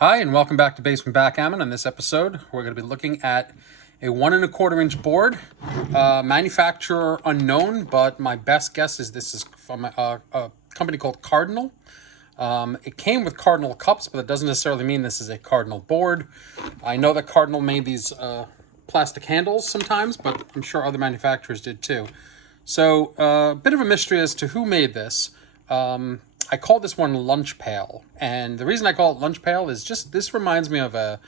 Hi, and welcome back to Basement Backgammon. On this episode, we're going to be looking at a 1 1/4 inch board. Manufacturer unknown, but my best guess is this is from a company called Cardinal. It came with Cardinal cups, but that doesn't necessarily mean this is a Cardinal board. I know that Cardinal made these plastic handles sometimes, but I'm sure other manufacturers did too. So a bit of a mystery as to who made this. I call this one Lunch Pail, and the reason I call it Lunch Pail is just this reminds me of a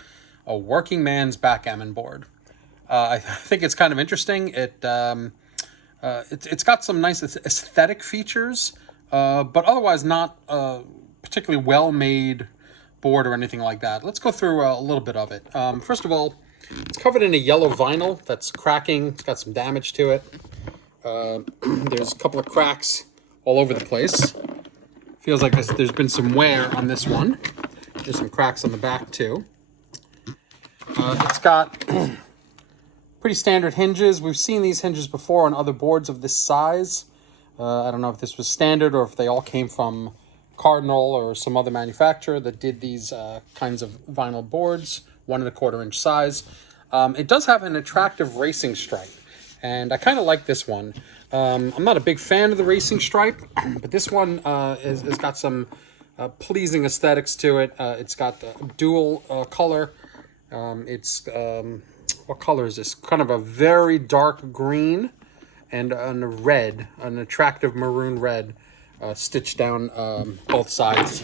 working man's backgammon board. I think it's kind of interesting. It's got some nice aesthetic features, but otherwise not particularly well made board or anything like that. Let's go through a little bit of it. First of all, it's covered in a yellow vinyl that's cracking. It's got some damage to it. There's a couple of cracks all over the place. Feels like there's been some wear on this one. There's some cracks on the back too. It's got pretty standard hinges. We've seen these hinges before on other boards of this size. I don't know if this was standard or if they all came from Cardinal or some other manufacturer that did these kinds of vinyl boards, 1 1/4 inch size. It does have an attractive racing stripe, and I kind of like this one. I'm not a big fan of the racing stripe, but this one has got some pleasing aesthetics to it. It's got dual color. What color is this? Kind of a very dark green and a red, an attractive maroon red, stitched down both sides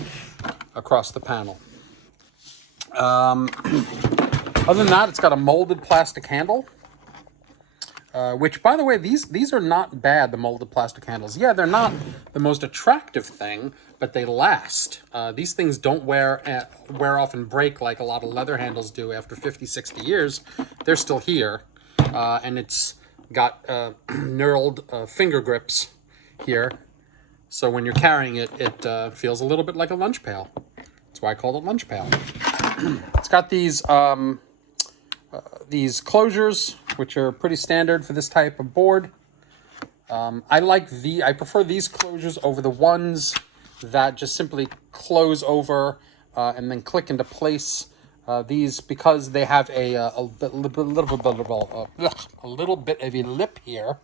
across the panel. Other than that, it's got a molded plastic handle. Which, by the way, these are not bad, the molded plastic handles. Yeah, they're not the most attractive thing, but they last. These things don't wear off and break like a lot of leather handles do after 50, 60 years. They're still here, and it's got knurled finger grips here. So when you're carrying it, it feels a little bit like a lunch pail. That's why I called it Lunch Pail. It's got these closures, which are pretty standard for this type of board. I prefer these closures over the ones that just simply close over and then click into place. These, because they have a little bit of a lip here,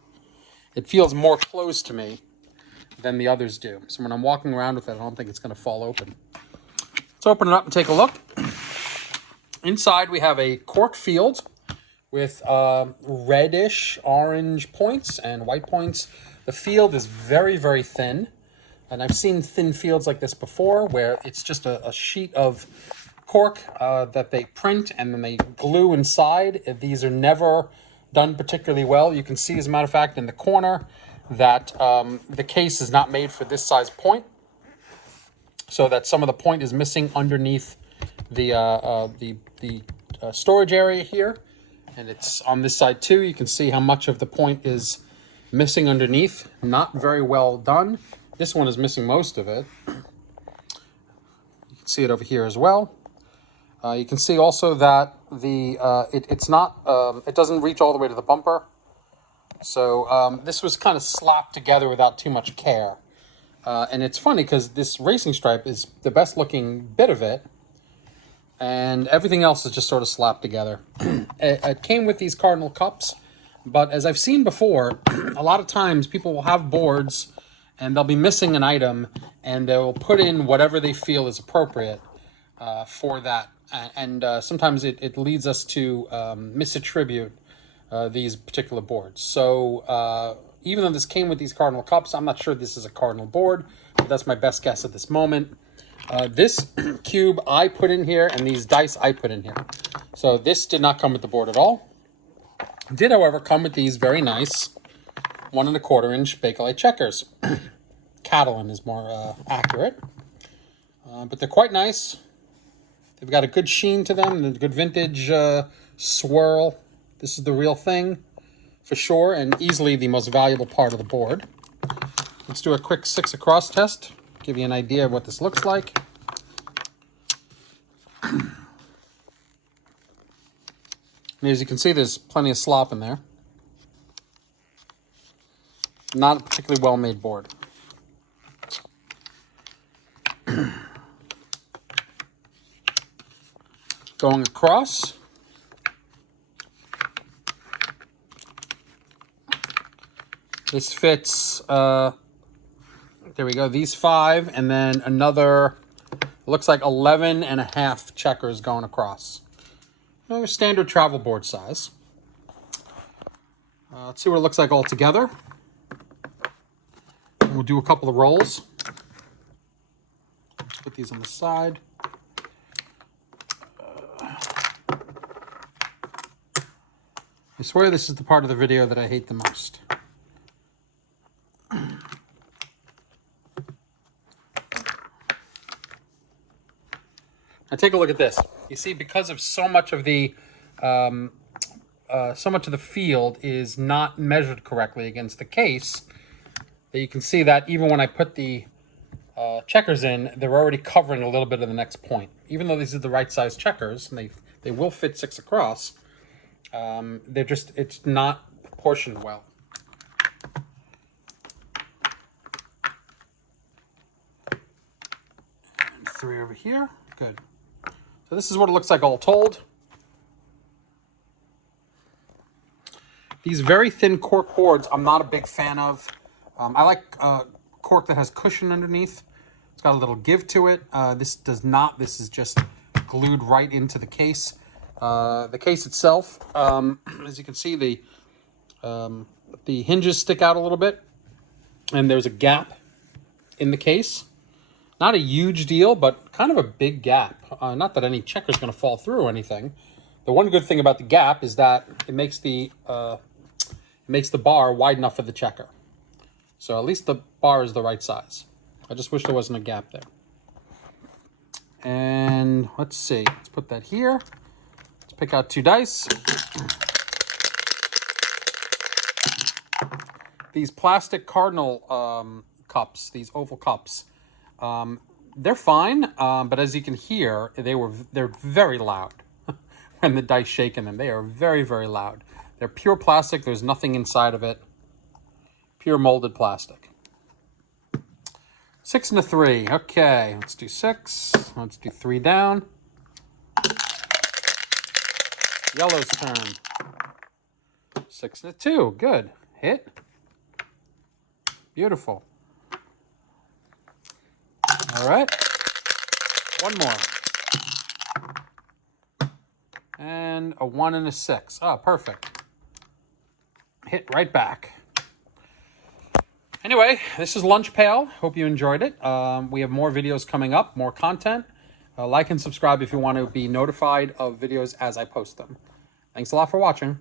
it feels more closed to me than the others do. So when I'm walking around with it, I don't think it's going to fall open. Let's open it up and take a look. Inside we have a cork field with reddish orange points and white points. The field is very, very thin. And I've seen thin fields like this before where it's just a sheet of cork that they print and then they glue inside. These are never done particularly well. You can see, as a matter of fact, in the corner that the case is not made for this size point, so that some of the point is missing underneath the storage area here. And it's on this side too. You can see how much of the point is missing underneath. Not very well done. This one is missing most of it. You can see it over here as well. You can see also that it doesn't reach all the way to the bumper. So this was kind of slapped together without too much care. And it's funny because this racing stripe is the best looking bit of it, and everything else is just sort of slapped together. It came with these Cardinal cups, but as I've seen before, a lot of times people will have boards and they'll be missing an item and they'll put in whatever they feel is appropriate for that. And sometimes it leads us to misattribute these particular boards. So even though this came with these Cardinal cups, I'm not sure this is a Cardinal board, but that's my best guess at this moment. This cube I put in here, and these dice I put in here. So this did not come with the board at all. It did, however, come with these very nice 1 1/4 inch Bakelite checkers. Cardinal is more accurate. But they're quite nice. They've got a good sheen to them, and a good vintage swirl. This is the real thing, for sure, and easily the most valuable part of the board. Let's do a quick 6 across test. Give you an idea of what this looks like. And as you can see, there's plenty of slop in there. Not a particularly well-made board. going across. This fits, there we go, these 5, and then another, looks like 11 and a half checkers going across. Standard travel board size. Let's see what it looks like all together. And we'll do a couple of rolls. Let's put these on the side. I swear this is the part of the video that I hate the most. Now take a look at this. You see, because of so much of the field is not measured correctly against the case, that you can see that even when I put the checkers in, they're already covering a little bit of the next point. Even though these are the right size checkers, and they will fit 6 across, it's not proportioned well. And 3 over here, good. So this is what it looks like all told. These very thin cork boards, I'm not a big fan of. I like cork that has cushion underneath. It's got a little give to it. This does not. This is just glued right into the case. The case itself, as you can see, the hinges stick out a little bit, and there's a gap in the case. Not a huge deal, but kind of a big gap. Not that any checker's going to fall through or anything. The one good thing about the gap is that it makes the bar wide enough for the checker. So at least the bar is the right size. I just wish there wasn't a gap there. And let's see. Let's put that here. Let's pick out 2 dice. These plastic Cardinal cups, these oval cups, they're fine, but as you can hear, they're very loud when the dice shake in them. They are very, very loud. They're pure plastic. There's nothing inside of it. Pure molded plastic. 6 and a 3. Okay, let's do 6. Let's do 3 down. Yellow's turn. 6 and a 2. Good. Hit. Beautiful. All right. 1 more. And a 1 and a 6. Oh, perfect. Hit right back. Anyway, this is Lunch Pail. Hope you enjoyed it. We have more videos coming up, more content. Like and subscribe if you want to be notified of videos as I post them. Thanks a lot for watching.